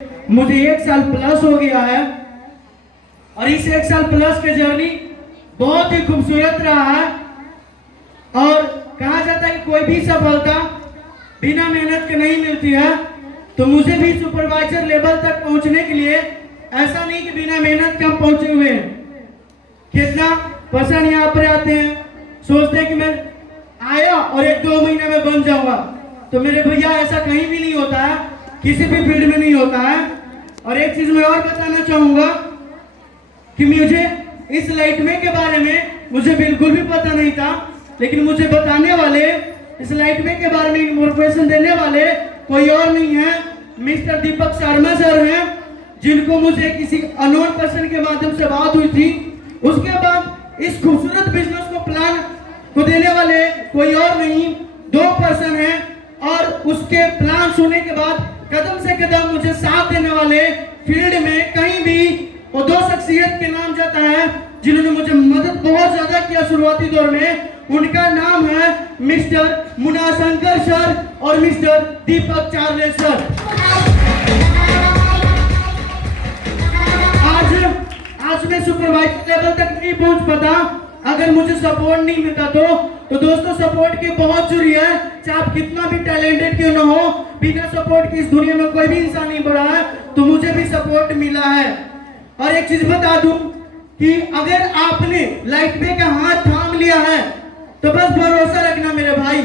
मुझे 1 साल प्लस हो गया है और इस 1 साल प्लस के जर्नी बहुत ही खूबसूरत रहा है। और कहा जाता है कि कोई भी सफलता बिना मेहनत के नहीं मिलती है, तो मुझे भी सुपरवाइजर लेवल तक पहुंचने के लिए ऐसा नहीं कि बिना मेहनत के हम पहुंचे हुए हैं। कितना पर्सन यहाँ पर आते हैं, सोचते हैं कि मैं आया और 1-2 महीने में बन जाऊंगा, तो मेरे भैया ऐसा कहीं भी नहीं होता है, किसी भी फील्ड में नहीं होता है। और एक चीज मैं और बताना चाहूंगा कि मुझे इस लाइटवे के बारे में मुझे बिल्कुल भी पता नहीं था, लेकिन मुझे बताने वाले, इस लाइटवे के बारे में इन्फॉर्मेशन देने वाले कोई और नहीं है, मिस्टर दीपक शर्मा सर हैं, जिनको मुझे किसी अननोन पर्सन के माध्यम से बात हुई थी। उसके बाद इस खूबसूरत बिजनेस को प्लान को देने वाले कोई और नहीं, 2 पर्सन हैं। और उसके प्लान सुनने के बाद कदम से कदम मुझे साथ देने वाले फील्ड में कहीं भी वो 2 शख्सियत के नाम जाता है जिन्होंने मुझे मदद बहुत ज्यादा किया शुरुआती दौर में। उनका नाम है मिस्टर मुनाशंकर सर और मिस्टर दीपक चार्ले सर। आज मैं सुपरवाइजर लेवल तक नहीं पहुंच पाता अगर मुझे सपोर्ट नहीं मिलता। तो दोस्तों, सपोर्ट की बहुत जरूरी है, चाहे आप कितना भी टैलेंटेड क्यों ना हो, बिना सपोर्ट की इस दुनिया में कोई भी इंसान नहीं बढ़ा है। तो मुझे भी सपोर्ट मिला है। और एक चीज बता दूं कि अगर आपने लाइटवे का हाथ थाम लिया है तो बस भरोसा रखना मेरे भाई,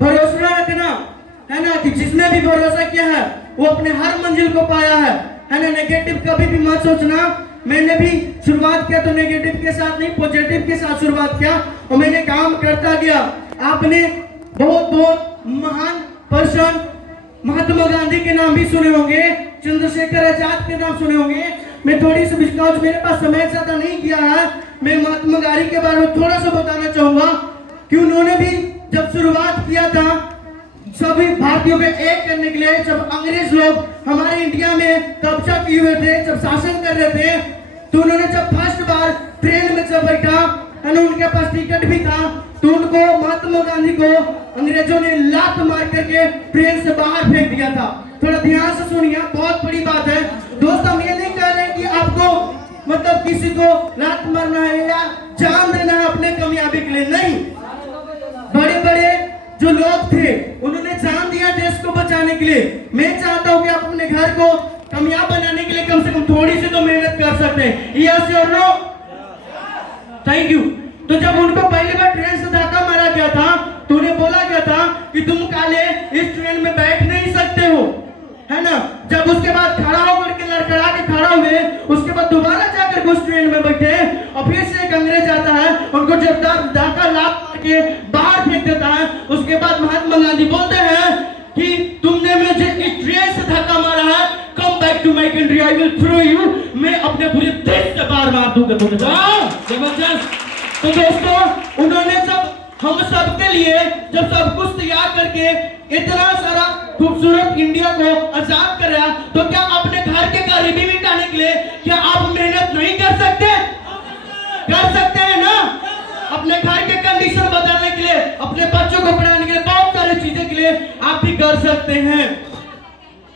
भरोसा रखना है ना, कि जिसने भी भरोसा किया है वो अपने हर मंजिल को पाया है ना। नेगेटिव कभी भी मत सोचना। मैंने भी शुरुआत किया तो नेगेटिव के साथ नहीं, पॉजिटिव के साथ शुरुआत किया और मैंने काम करता गया। आपने बहुत महान पर्सन महात्मा गांधी के नाम भी सुने होंगे, चंद्रशेखर आजाद के नाम सुने होंगे। मैं थोड़ी सी बिकॉज मेरे पास समय ज्यादा नहीं किया है, मैं महात्मा गांधी के बारे में थोड़ा सा बताना चाहूंगा कि उन्होंने भी जब शुरुआत किया था सभी भारतीयों को एक करने के लिए, जब अंग्रेज लोग हमारे इंडिया में कब्जा किए हुए थे, जब शासन कर रहे थे, तो उन्होंने जब फर्स्ट बार ट्रेन में जब बैठा और उनके पास टिकट भी था, तो उनको महात्मा गांधी को अंग्रेजों ने लात मार करके ट्रेन से बाहर फेंक दिया था। थोड़ा ध्यान से सुनिए, बहुत बड़ी बात है दोस्त। हम ये नहीं कह रहे कि आपको मतलब किसी को लात मारना है या जान देना है अपने कामयाबी के लिए, नहीं। बड़े बड़े जो लोग थे उन्होंने जान दिया देश को बचाने के लिए। मैं चाहता हूं कि आप अपने घर को कामयाब बनाने के लिए कम से कम थोड़ी सी तो मेहनत कर सकते हैं। यस और नो? Thank you. तो जब उनको पहली बार ट्रेन से धक्का मारा गया था तो उन्हें बोला गया था कि तुम काले इस ट्रेन में बैठ नहीं सकते हो, है ना। जब उसके बाद खड़ा होकर के लड़खड़ा के खड़ा हुए, उसके बाद दोबारा जाकर उस ट्रेन में बैठे और फिर से एक अंग्रेज आता है, उनको जब धक्का लात मार के बाहर फेंक देता है। उसके बाद महात्मा गांधी बोलते हैं कि तुमने मुझे इस ट्रेन से धक्का मारा है, come back to my country, I will throw you, मैं अपने पूरे देश से बाहर मार दूंगा तुम्हें। जबरदस्त। तो दोस्तों, उन्होंने जब हम सब के लिए जब सब कुछ तैयार करके इतना सारा खूबसूरत इंडिया को आजाद कर रहा, तो क्या अपने घर के गरीबी मिटाने के लिए क्या आप मेहनत नहीं कर सकते? कर सकते हैं ना। अपने घर के कंडीशन बदलने के लिए, अपने बच्चों को पढ़ाने के लिए, बहुत सारी चीजें के लिए आप भी कर सकते हैं।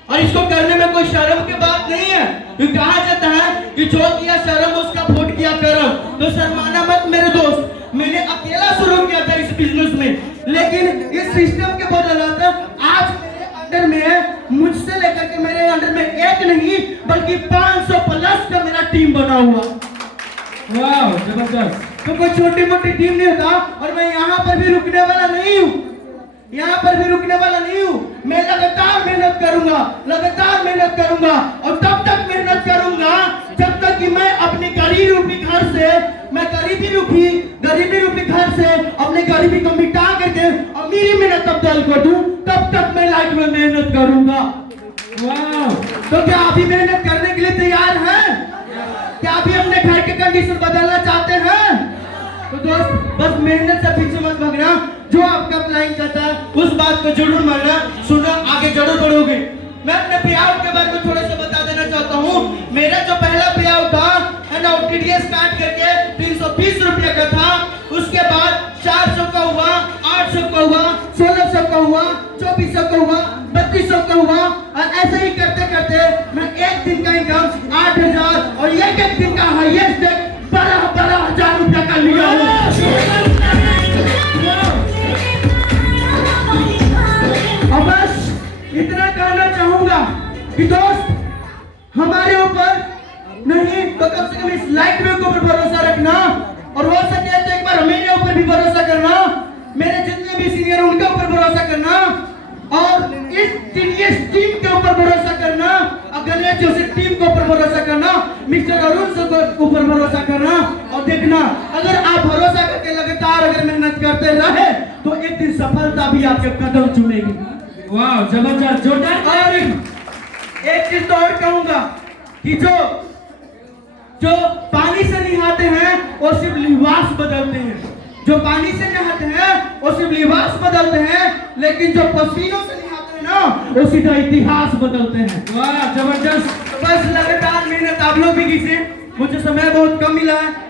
और इसको करने में कोई शर्म की बात नहीं है। तो कहा जाता है कि जो किया शर्म उसका फूट किया करम। तो शर्माना मत मेरे दोस्त। मैंने अकेला शुरू किया था इस बिजनेस में, लेकिन इस सिस्टम के बदौलत आज मेरे अंडर में है, मुझसे लेकर के मेरे अंडर में एक नहीं बल्कि 500 प्लस का मेरा टीम बना हुआ। वाह, जबरदस्त। तो कोई छोटी मोटी टीम नहीं होता। और मैं यहाँ पर भी रुकने वाला नहीं हूँ, यहाँ पर भी रुकने वाला नहीं हूँ। मैं लगातार मेहनत करूंगा, लगातार मेहनत करूंगा और तब तक मेहनत करूंगा जब तक कि मैं अपने गरीबी रूपी घर से, मैं गरीबी रूपी घर से अपने गरीबी को मिटा करके अमीरी में तब्दील कर दूं, तब तक मैं लाइफ में मेहनत करूंगा। वाह। तो क्या अभी मेहनत करने के लिए तैयार हैं? क्या अभी अपने घर के कंडीशन बदलना चाहते हैं? तो दोस्त, बस मेहनत से पीछे मत भागना। जो आपका प्लान करता है उस बात को जरूर मानना, सुनना, आगे जरूर बढ़ोगे। मैं अपने पे आउट के बारे में थोड़ा सा बता देना चाहता हूँ। मेरा जो पहला पे आउट था है ना, टीडीएस काट करके 320 रुपये का था। उसके बाद 400 का हुआ, 800 का हुआ, 1600 का हुआ, 2400 का हुआ, 3500 का हुआ, और ऐसे ही करते करते मैं एक दिन का इनकम 8000 और एक दिन का हाईएस्ट 12,000 रुपया का लिया हूँ। और बस इतना कहना चाहूंगा कि दोस्त हमारे ऊपर नहीं तो कम से कम इस लाइट के ऊपर भरोसा रखना, और हो सके तो एक बार मेरे ऊपर भी भरोसा करना, मेरे जितने भी सीनियर उनके ऊपर भरोसा करना, और इस टीम के ऊपर भरोसा करना, गणेश जोशी टीम के ऊपर भरोसा करना, मिस्टर अरुण सर के ऊपर भरोसा करना, और देखना अगर आप भरोसा करके लगातार अगर मेहनत करते रहे तो एक दिन सफलता भी आपके कदम चूमेगी। वाह, जबरदस्त, जोरदार। और एक चीज तो और कहूंगा कि जो पानी से नहाते हैं वो सिर्फ लिबास बदलते हैं, जो पानी से नहाते हैं वो सिर्फ लिबास बदलते हैं, लेकिन जो पसीनों से नहाते हैं ना वो सीधा इतिहास बदलते हैं। वाह, जबरदस्त। तो बस लगातार मेहनत आप लोग भी कीजिए, मुझे समय बहुत कम मिला है।